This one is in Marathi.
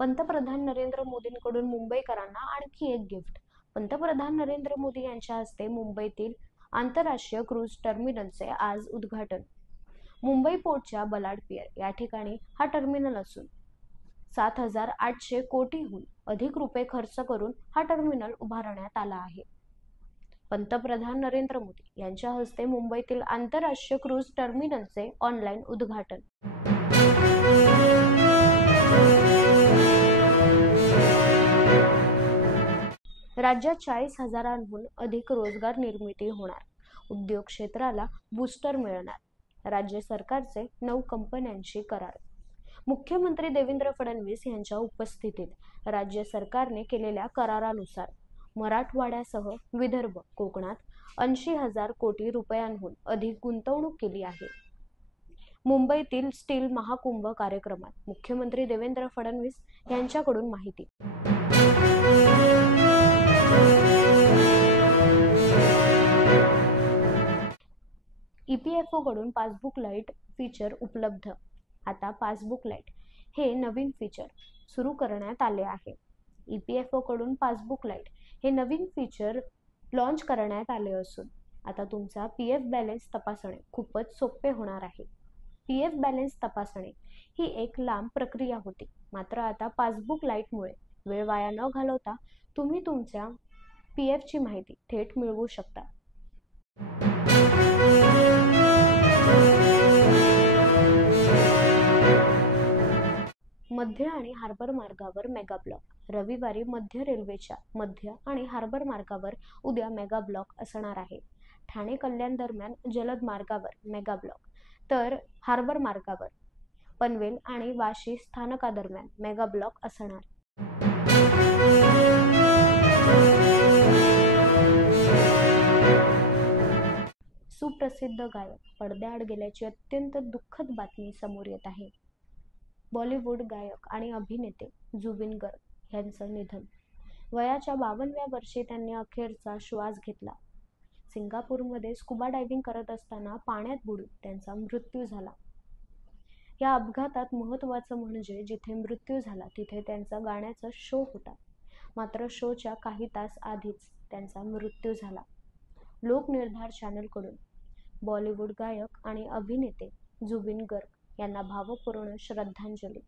पंतप्रधान नरेंद्र मोदींकडून मुंबईकरांना आणखी एक गिफ्ट. पंतप्रधान नरेंद्र मोदी यांच्या हस्ते मुंबईतील आंतरराष्ट्रीय क्रूझ टर्मिनलचे आज उद्घाटन. मुंबई पोर्टच्या बलाड पियर या ठिकाणी हा टर्मिनल असून 7,800 कोटीहून अधिक रुपये खर्च करून हा टर्मिनल उभारण्यात आला आहे. पंतप्रधान नरेंद्र मोदी यांच्या हस्ते मुंबईतील आंतरराष्ट्रीय क्रूझ टर्मिनलचे ऑनलाईन उद्घाटन. राज्यात 40,000हून अधिक रोजगार निर्मिती होणार. उद्योग क्षेत्राला बूस्टर मिळणार. राज्य सरकारचे 9 कंपन्यांशी करार. मुख्यमंत्री देवेंद्र फडणवीस यांच्या उपस्थितीत राज्य सरकारने केलेल्या करारानुसार मराठवाड्यासह विदर्भ, कोकणात 80,000 कोटी रुपयांहून अधिक गुंतवणूक केली आहे. मुंबईतील स्टील महाकुंभ कार्यक्रमात मुख्यमंत्री देवेंद्र फडणवीस यांच्याकडून माहिती. EPFO कडून पासबुक लाईट फीचर उपलब्ध. आता पासबुक लाईट हे नवीन फीचर सुरू करण्यात आले आहे. EPFO कडून पासबुक लाईट हे नवीन फीचर लॉन्च करण्यात आले असून आता तुमचा PF बॅलन्स तपासणे खूपच सोपे होणार आहे. PF बॅलन्स तपासणे ही एक लांब प्रक्रिया होती, मात्र आता पासबुक लाईटमुळे वेळ वाया न घालवता तुम्ही तुमच्या PF ची माहिती थेट मिळवू शकता. मध्य आणि हार्बर मार्गावर मेगा ब्लॉक. रविवारी मध्य रेल्वेच्या मध्य आणि हार्बर मार्गावर उद्या मेगा ब्लॉक असणार आहे. ठाणे कल्याण दरम्यान जलद मार्गावर मेगा ब्लॉक, तर हार्बर मार्गावर पनवेल आणि वाशी स्थानकादरम्यान मेगा ब्लॉक असणार. सुप्रसिद्ध गायक पडद्याआड गेल्याची अत्यंत दुःखद बातमी समोर येत आहे. बॉलिवूड गायक आणि अभिनेते जुबिन गर्ग यांचं निधन. वयाच्या 52व्या वर्षी त्यांनी अखेरचा श्वास घेतला. सिंगापूरमध्ये स्कुबा डायव्हिंग करत असताना पाण्यात बुडून त्यांचा मृत्यू झाला. या अपघातात महत्त्वाचं म्हणजे जिथे मृत्यू झाला तिथे त्यांचा गाण्याचा शो होता, मात्र शोच्या काही तास आधीच त्यांचा मृत्यू झाला. लोकनिर्धार चॅनलकडून बॉलिवूड गायक आणि अभिनेते जुबिन गर्ग यांना भावपूर्ण श्रद्धांजली.